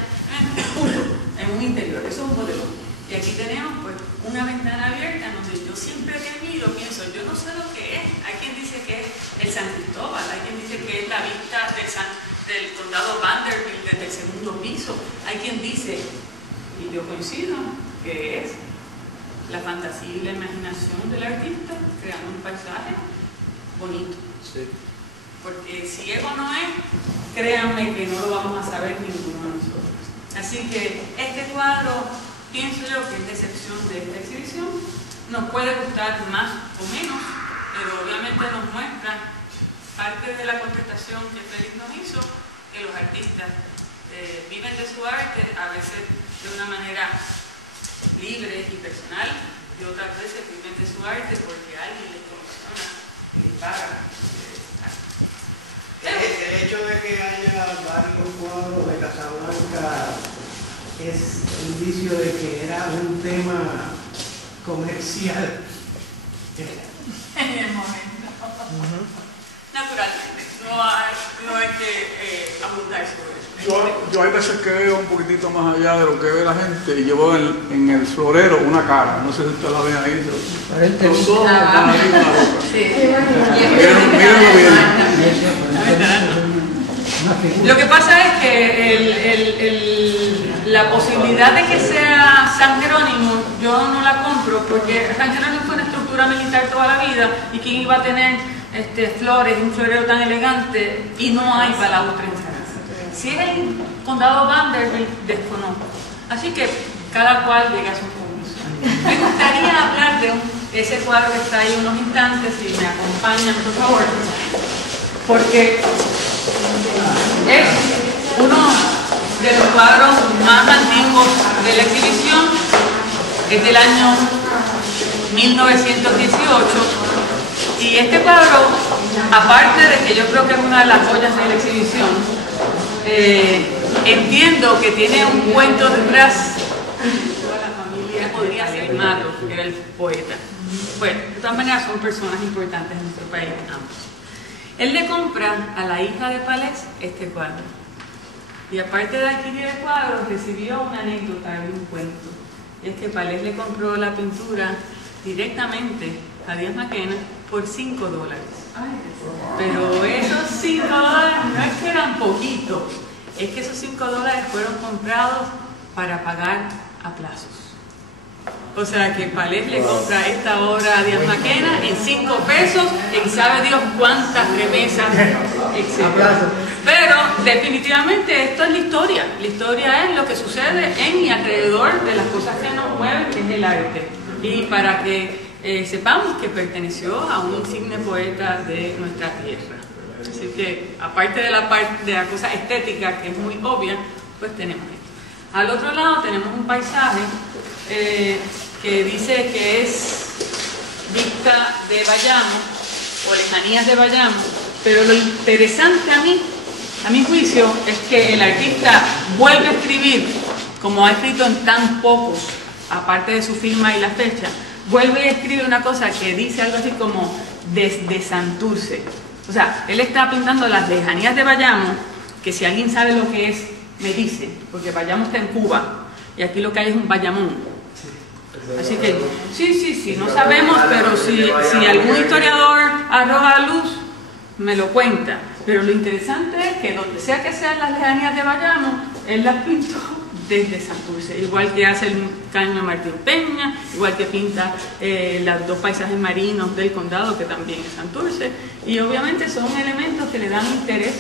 en un interior. Eso es un bodegón. Y aquí tenemos pues una ventana abierta donde yo siempre que miro pienso, yo no sé lo que es. Hay quien dice que es el San Cristóbal, hay quien dice que es la vista del condado Vanderbilt desde el segundo piso, hay quien dice, y yo coincido, que es la fantasía y la imaginación del artista creando un paisaje bonito. Sí. Porque si ego no es, créanme que no lo vamos a saber ninguno de nosotros. Así que este cuadro, pienso yo que es la excepción de esta exhibición. Nos puede gustar más o menos, pero obviamente nos muestra parte de la contestación que Félix nos hizo, que los artistas viven de su arte, a veces de una manera libre y personal, y otras veces viven de su arte porque alguien les comisiona y les paga. El hecho de que haya varios cuadros de Casablanca es indicio de que era un tema comercial. En el momento. Naturalmente, no hay que abundar sobre eso. Yo hay veces que veo un poquitito más allá de lo que ve la gente y llevo en el florero una cara, no sé si ustedes la ven ahí, los ojos, la nariz, la boca. Sí. Mírenlo bien. Lo que pasa es que la posibilidad de que sea San Jerónimo, yo no la compro, porque San Jerónimo fue una estructura militar toda la vida, y quién iba a tener flores, un florero tan elegante, y no hay balaustres. Si es el condado Vanderbilt, desconozco. Así que cada cual llega a su conclusión. Me gustaría hablar de ese cuadro que está ahí unos instantes, si me acompañan, por favor, porque es uno de los cuadros más antiguos de la exhibición. Es del año 1918, y este cuadro, aparte de que yo creo que es una de las joyas de la exhibición, entiendo que tiene un cuento detrás. Toda la familia podría ser malo, que era el poeta. Bueno, de todas maneras son personas importantes en nuestro país, ambos. Él le compra a la hija de Palés este cuadro, y aparte de adquirir el cuadro, recibió una anécdota y un cuento. Y es que Palés le compró la pintura directamente a Díaz Maquena por $5. Pero esos $5 no es que eran poquitos, es que esos $5 fueron comprados para pagar a plazos. O sea que Palés le compra esta obra a Díaz Maquena en 5 pesos, en sabe Dios cuántas remesas, etc. Pero definitivamente esto es la historia. La historia es lo que sucede en y alrededor de las cosas que nos mueven, que es el arte. Y para que sepamos que perteneció a un insigne poeta de nuestra tierra. Así que, aparte de la cosa estética, que es muy obvia, pues tenemos esto. Al otro lado tenemos un paisaje que dice que es vista de Bayamo, o lejanías de Bayamo, pero lo interesante a mi juicio, es que el artista vuelve a escribir, como ha escrito en tan pocos, aparte de su firma y la fecha, vuelve a escribir una cosa que dice algo así como desde Santurce. O sea, él está pintando las lejanías de Bayamo, que si alguien sabe lo que es, me dice, porque Bayamo está en Cuba, y aquí lo que hay es un Bayamón. Así que, sí, no sabemos, pero si algún historiador arroja luz, me lo cuenta. Pero lo interesante es que donde sea que sean las lejanías de Bayamo, él las pintó desde Santurce, igual que hace el caño Martín Peña, igual que pinta los 2 paisajes marinos del condado, que también es Santurce, y obviamente son elementos que le dan interés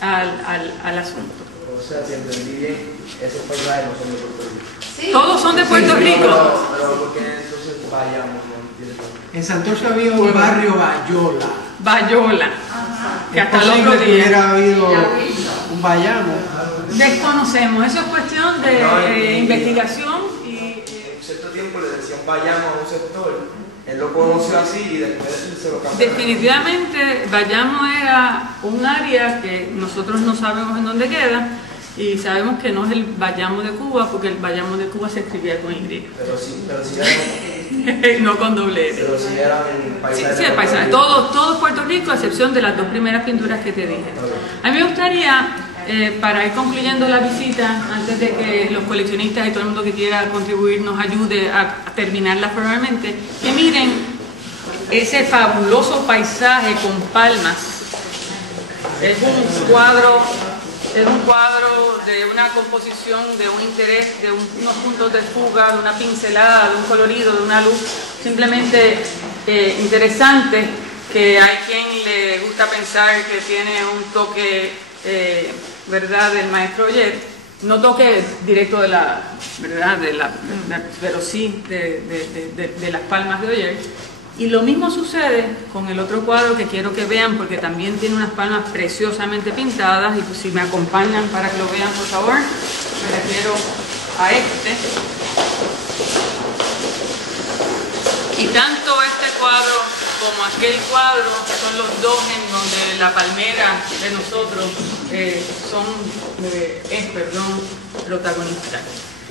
al asunto. O sea, si entendí bien, esos paisajes no son de Puerto Rico. Sí. Todos son de Puerto Rico. Pero ¿por qué entonces vayamos? No entiendo. En Santurce había un barrio Bayola. Bayola, que Es hasta el posible otro que día. hubiera habido un Bayamo. Desconocemos, eso es cuestión de investigación y... En cierto tiempo le decían vayamos a un sector, él lo conoció así y después se lo cambió. Definitivamente Bayamo era un área que nosotros no sabemos en dónde queda, y sabemos que no es el Bayamo de Cuba, porque el Bayamo de Cuba se escribía con Y. Pero sí eran, No con doble R. pero sí eran paisajes. Sí, el paisaje. Todo Puerto Rico, a excepción de las 2 primeras pinturas que te dije. A mí me gustaría, para ir concluyendo la visita, antes de que los coleccionistas y todo el mundo que quiera contribuir nos ayude a terminarla formalmente, que miren ese fabuloso paisaje con palmas. Es un cuadro de una composición, de un interés, de unos puntos de fuga, de una pincelada, de un colorido, de una luz simplemente interesante, que hay quien le gusta pensar que tiene un toque, ¿verdad?, del maestro Oller, no toque directo de la, ¿verdad?, pero sí de las palmas de Oller. Y lo mismo sucede con el otro cuadro que quiero que vean, porque también tiene unas palmas preciosamente pintadas, y pues si me acompañan para que lo vean, por favor, me refiero a este. Y tanto este cuadro como aquel cuadro son los dos en donde la palmera de nosotros es protagonista.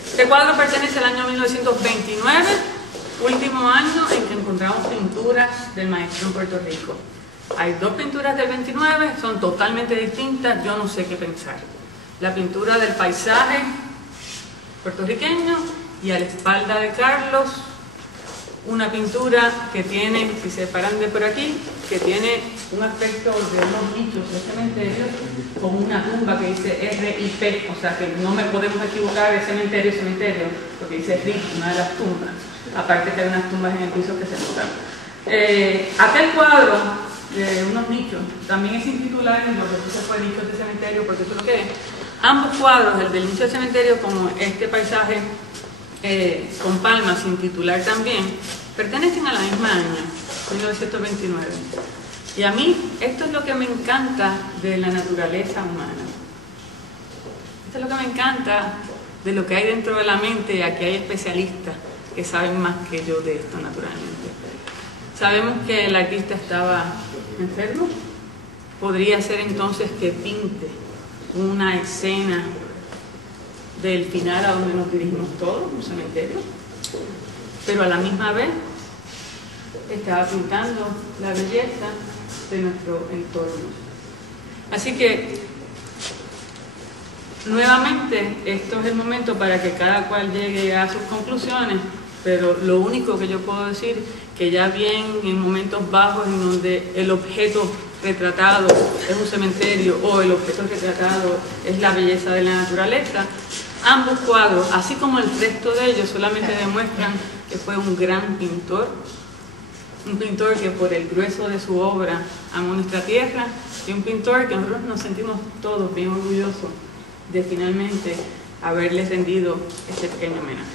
Este cuadro pertenece al año 1929, último año en que encontramos pinturas del maestro en Puerto Rico. Hay dos pinturas del 29, son totalmente distintas, yo no sé qué pensar. La pintura del paisaje puertorriqueño y a la espalda de Carlos, una pintura que tiene, si se paran de por aquí, que tiene un aspecto de unos nichos de cementerio con una tumba que dice RIP, o sea que no me podemos equivocar de cementerio, porque dice RIP, una de las tumbas, aparte que hay unas tumbas en el piso que se notan. Aquel cuadro de unos nichos también es intitulado, porque se fue nichos de cementerio, porque eso es lo que es. Ambos cuadros, el del nicho de cementerio como este paisaje con palmas sin titular también, pertenecen a la misma año, 1929. Y a mí esto es lo que me encanta de la naturaleza humana. Esto es lo que me encanta de lo que hay dentro de la mente, y aquí hay especialistas que saben más que yo de esto naturalmente. Sabemos que el artista estaba enfermo, podría ser entonces que pinte una escena del final a donde nos dirigimos todos, un cementerio, pero a la misma vez estaba pintando la belleza de nuestro entorno. Así que, nuevamente, esto es el momento para que cada cual llegue a sus conclusiones, pero lo único que yo puedo decir, que ya bien en momentos bajos en donde el objeto retratado es un cementerio o el objeto retratado es la belleza de la naturaleza, ambos cuadros, así como el resto de ellos, solamente demuestran que fue un gran pintor, un pintor que por el grueso de su obra amó nuestra tierra, y un pintor que nosotros nos sentimos todos bien orgullosos de finalmente haberle rendido este pequeño homenaje.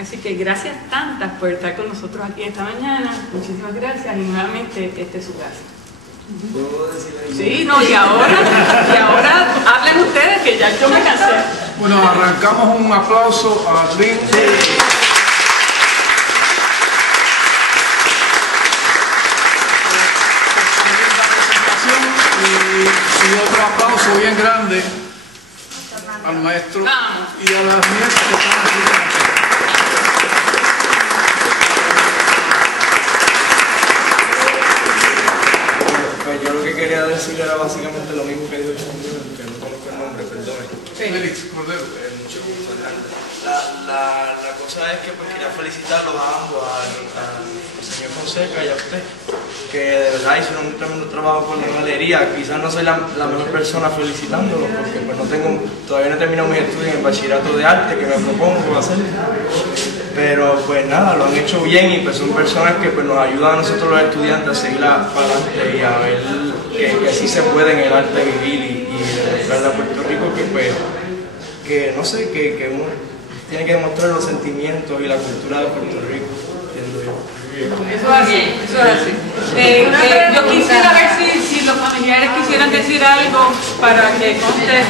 Así que gracias tantas por estar con nosotros aquí esta mañana, muchísimas gracias, y nuevamente este es su casa. ¿Puedo decir algo? Sí, no, y ahora hablen ustedes, que ya yo me cansé. Bueno, arrancamos un aplauso a Lynn. Y otro aplauso bien grande al maestro y a las nietas que están aquí. Pues yo lo que quería decir era básicamente lo mismo que dijo el señor, que no conozco el nombre, perdone. Félix Cordero. Mucho gusto, la cosa es que pues quería felicitarlos a ambos, al señor Fonseca y a usted, que de verdad hicieron un tremendo trabajo con la galería. Quizás no soy la mejor persona felicitándolos, porque pues todavía no he terminado mis estudios en el bachillerato de arte que me propongo hacer. Pero pues nada, lo han hecho bien, y pues son personas que pues nos ayudan a nosotros los estudiantes a seguir para adelante y a ver que sí se puede en el arte vivir y demostrarle a Puerto Rico que pues, que no sé, que uno tiene que demostrar los sentimientos y la cultura de Puerto Rico, entiendo yo. Eso es así, eso es así. Yo quisiera ver si los familiares quisieran decir algo para que conste.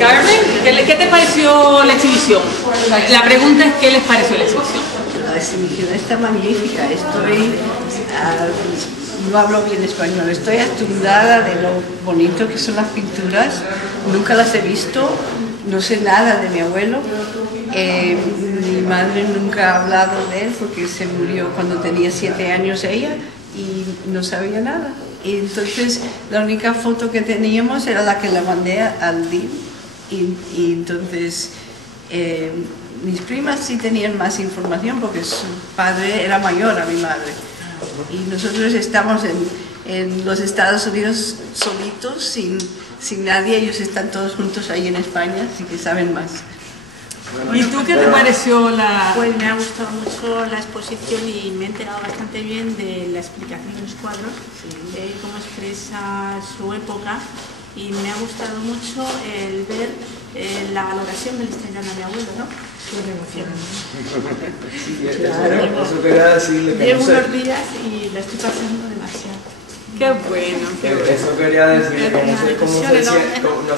Carmen, ¿qué te pareció la exhibición? La pregunta es, ¿qué les pareció la exhibición? La exhibición está magnífica. No hablo bien español, estoy asombrada de lo bonito que son las pinturas. Nunca las he visto, no sé nada de mi abuelo. Mi madre nunca ha hablado de él porque se murió cuando tenía 7 años ella y no sabía nada. Y entonces la única foto que teníamos era la que le mandé al DIM, y entonces mis primas sí tenían más información porque su padre era mayor a mi madre. Y nosotros estamos en los Estados Unidos solitos, sin nadie. Ellos están todos juntos ahí en España, así que saben más. ¿Y tú qué te pareció la...? Pues me ha gustado mucho la exposición y me he enterado bastante bien de la explicación de los cuadros, de cómo expresa su época, y me ha gustado mucho el ver la valoración que le está dando a mi abuelo, ¿no? Su emoción. Eso quería decirle que Llevo no sé. unos días y lo estoy pasando demasiado. Qué bueno, qué bueno. Eso quería decirle que no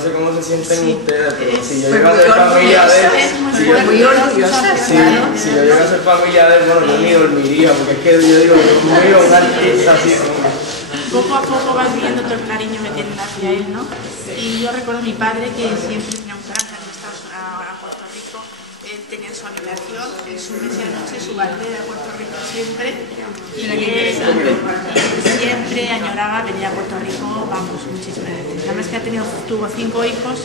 sé cómo se sienten ustedes, pero si yo llego a ser familia de él, muy orgullosa. si yo llego a ser familia de él, bueno, yo ni dormiría, porque es que yo digo, Dios mío, un artista así. Poco a poco vas viendo todo el cariño que tienen hacia él, ¿no? Y yo recuerdo a mi padre que siempre tenía un carácter de Estados Unidos a Puerto Rico. Él tenía su animación, su medianoche, su bandera de Puerto Rico siempre. Y él siempre añoraba venir a Puerto Rico, vamos, muchísimas veces. Además que tuvo 5 hijos,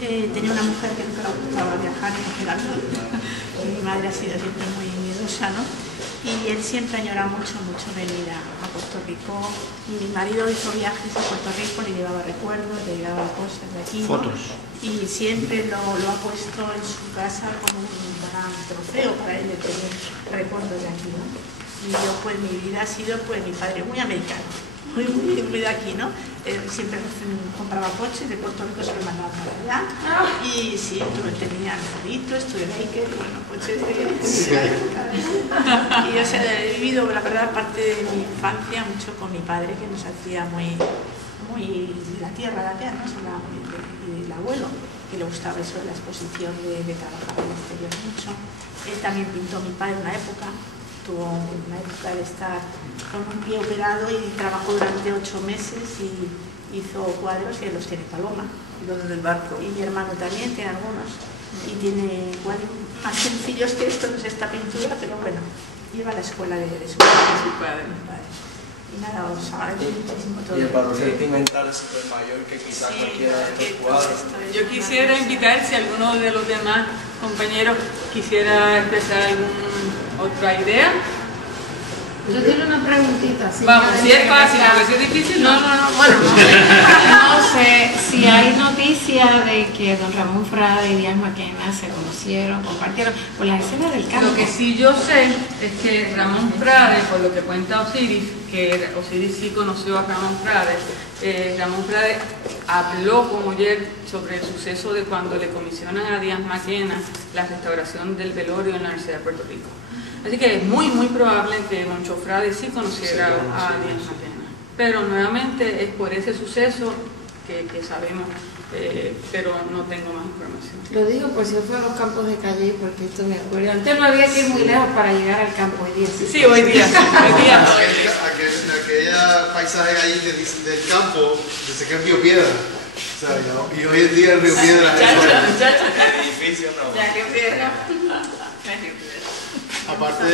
tenía una mujer que nunca le gustaba viajar y coger avión. Mi madre ha sido siempre muy miedosa, ¿no? Y él siempre añoraba mucho venir a Puerto Rico. Y mi marido hizo viajes a Puerto Rico, le llevaba recuerdos, le llevaba cosas de aquí, ¿no? Fotos. Y siempre lo ha puesto en su casa como un gran trofeo para él de tener recuerdos de aquí, ¿no? Y yo, pues mi vida ha sido, pues mi padre muy americano, muy de aquí, ¿no? Siempre compraba coches, de Puerto Rico se lo mandaba para allá. Y sí, tenía carritos, estuve biker, bueno, coches de... Y yo he vivido, la verdad, parte de mi infancia mucho con mi padre, que nos hacía muy la tierra, ¿no? Y el abuelo, que le gustaba eso de la exposición, de trabajar en el exterior mucho. Él también pintó, mi padre, una época, tuvo una época de estar con un pie operado y trabajó durante 8 meses y hizo cuadros que los tiene Paloma. Los del barco. Y mi hermano también tiene algunos. Y tiene cuadros más sencillos que esto, no es esta pintura, pero bueno, lleva a la escuela de su padre. Y nada, os agradezco muchísimo todo. Y el valor sentimental es súper mayor que quizás cualquiera de estos cuadros. Yo quisiera invitar, si alguno de los demás compañeros quisiera expresar alguna otra idea. Yo tengo una preguntita. Vamos, si es fácil, porque si es difícil, No, bueno, no sé si hay noticias de que don Ramón Frade y Díaz Maquena se conocieron, compartieron por las escenas del campo. Lo que sí yo sé es que Ramón Frade, por lo que cuenta Osiris, que Osiris sí conoció a Ramón Frade habló con Oller sobre el suceso de cuando le comisionan a Díaz Maquena la restauración del velorio en la Universidad de Puerto Rico. Así que es muy probable que Moncho Frade sí conociera a Díaz Maquena. Pero nuevamente es por ese suceso que sabemos, pero no tengo más información. Lo digo por si fue a los campos de Calle, porque esto me acuerdo. Antes no había que ir muy lejos para llegar al campo, hoy día sí. Sí, hoy día. Aquella paisaje ahí del campo, desde que es Río Piedra. O sea, y hoy en día el Río Piedra es Edificio no. Ya, Río Piedra. aparte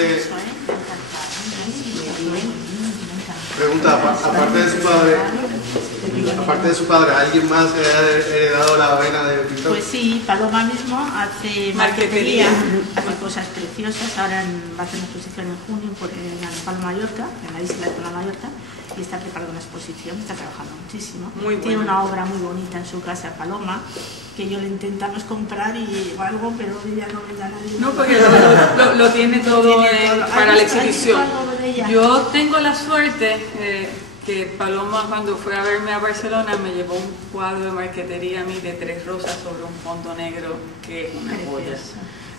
de su padre, ¿alguien más ha heredado la vena de pintor? Pues sí, Paloma mismo hace marquetería, hace cosas preciosas. Ahora va a hacer una exposición en junio en la Palma Mallorca, en la isla de Palma Mallorca, y está preparando una exposición, está trabajando muchísimo. Tiene una obra muy bonita en su casa, Paloma, que yo le intentamos comprar y algo, pero ella no vende a nadie. No, porque lo tiene todo para la exhibición. Yo tengo la suerte que Paloma, cuando fue a verme a Barcelona, me llevó un cuadro de marquetería a mí de 3 rosas sobre un fondo negro, que es una joya.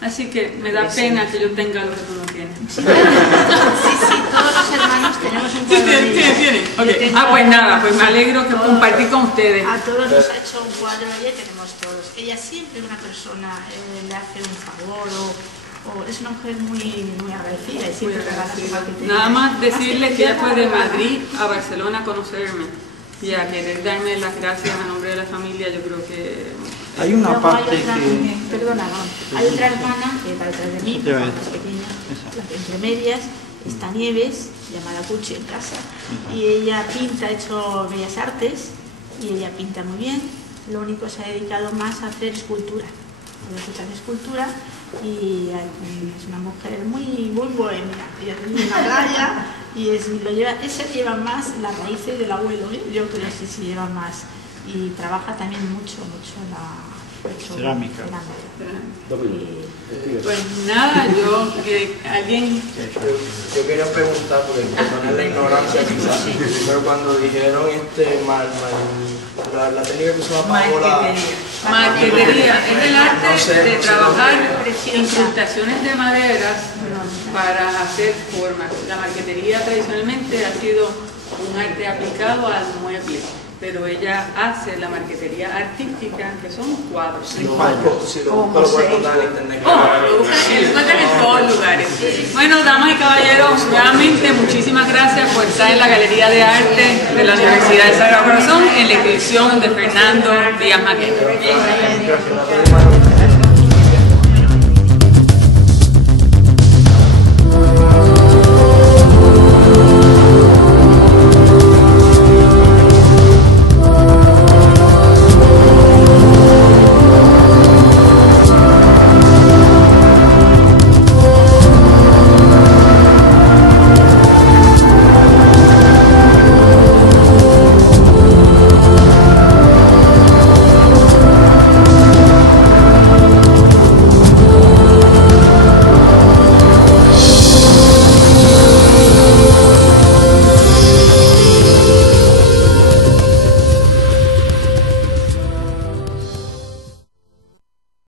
Así que me da pena que yo tenga lo que tú no tienes. Sí, todos los hermanos tenemos un cuadro de ella. ¿Tiene? Okay. Pues nada, pues me alegro que compartí con ustedes. A todos nos ha hecho un cuadro, ella tenemos todos. Ella siempre es una persona, le hace un favor o es una mujer muy agradecida y siempre regala su marquetería. Nada más decirle que ella fue de Madrid a Barcelona a conocerme y a querer darme las gracias a nombre de la familia. Yo creo que hay una parte Perdona, hay otra hermana que va detrás de mí, más pequeña, entre medias, está Nieves, llamada Cuchi en casa, y ella pinta, ha hecho bellas artes, y ella pinta muy bien. Lo único se ha dedicado más a hacer escultura. Hace escultura y es una mujer muy bohemia. Ella tiene una playa y esa lleva más las raíces del abuelo, ¿eh? Yo creo que sí lleva más. Y trabaja también mucho Cerámica. Pues nada, alguien... Yo quería preguntar, porque perdón la ignorancia quizás, pero cuando dijeron la técnica que usaba Paola... Marquetería es el arte de trabajar incrustaciones de maderas para hacer formas. La marquetería tradicionalmente ha sido un arte aplicado al mueble, pero ella hace la marquetería artística, que son cuadros. Si lo puedo encontrar en internet. Lo encuentran en todos lugares. Bueno, damas y caballeros, nuevamente muchísimas gracias por estar en la Galería de Arte de la Universidad de Sagrado Corazón en la exhibición de Fernando Díaz Maquena.